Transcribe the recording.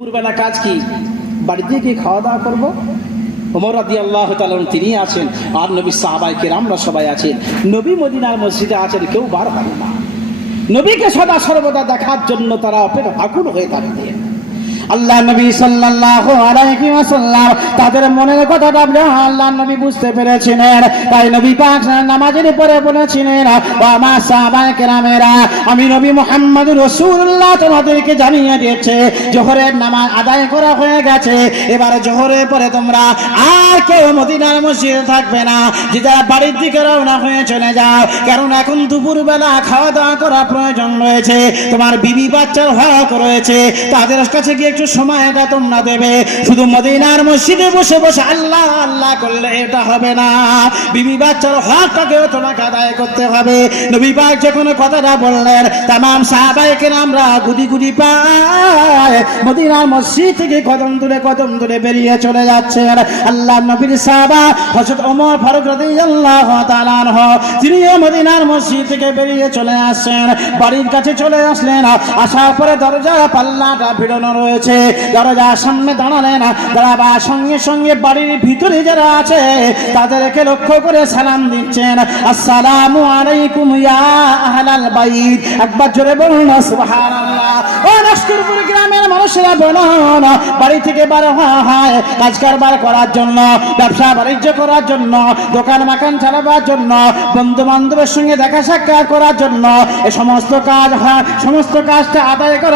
দুপুরবেলা কাজ কি? বাড়িতে গিয়ে খাওয়া দাওয়া করব? আল্লাহ তিনি আছেন, আর নবী সাহাবাইকে আমরা সবাই আছেন। নবী মদিনার মসজিদে আছেন কেউ বার পারে না। নবীকে সদা সর্বদা দেখার জন্য তারা অপেক্ষা আকুল হয়ে থাকতেন আল্লাহ নবী সাল্লাল্লাহু আলাইহি ওয়াসাল্লাম তাদের মনের কথাটা আল্লাহ নবী বুঝতে পেরেছিলেন। তাই নবী পাক নামাজের পরে বলেছিলেন, ও আমার সাহাবায়ে কেরামেরা, আমি নবী মুহাম্মদ রাসূলুল্লাহ তোমাদেরকে জানিয়ে দিয়েছে, জোহরের নামাজ আদায় করা হয়ে গেছে। এবার জোহরের পরে তোমরা আর কেউ মদিনার মসজিদে থাকবে না। যে যারা বাড়ির দিকে রওনা হয়ে চলে যাও, কারণ এখন দুপুরবেলা খাওয়া দাওয়া করা প্রয়োজন রয়েছে। তোমার বিবি বাচ্চার হক রয়েছে। তাদের কাছে গিয়ে একটু সময় সময়টা তোমরা দেবে। শুধু মদিনার মসজিদে বসে বসে আল্লাহ আল্লাহ করলে এটা হবে না। বিবি বাচ্চার হকটাকেও তোমাকে আদায় করতে হবে। নবী পাক যখন কথাটা বললেন তাম সাহাবাইকে আমরা গুদি গুদি পায়। মদিনার মসজিদ থেকে কদম তুলে কদম তুলে বেরিয়ে চলে যাচ্ছেন। আল্লাহ নবীর সাহাবা হযরত ওমর ফারুক রাদিয়াল্লাহু তাআলা তিনিও মদিনার মসজিদ থেকে বেরিয়ে চলে আসছেন। বাড়ির কাছে চলে আসলেন। আসার পরে দরজা পাল্লাটা ভিড়ানো রয়েছে। দরজার সামনে দাঁড়ালে দাঁড়ালেন দাঁড়াবার সঙ্গে সঙ্গে বাড়ির ভিতরে যারা আছে, তাদেরকে লক্ষ্য করে সালাম দিচ্ছেন। আসসালামু আলাইকুম ইয়া আহলাল বাইত। একবার জোরে বলুন, সুবহানাল্লাহ। ও লস্করপুর গ্রামের মানুষেরা বলুন, বাড়ি থেকে বার হয় কাজ কারবার করার জন্য, ব্যবসা বাণিজ্য করার জন্য, দোকান মাকান চালাবার জন্য বন্ধু বান্ধবের সঙ্গে দেখা সাক্ষাৎ করার জন্য, এ সমস্ত কাজ হয়, সমস্ত কাজটা আদায় করা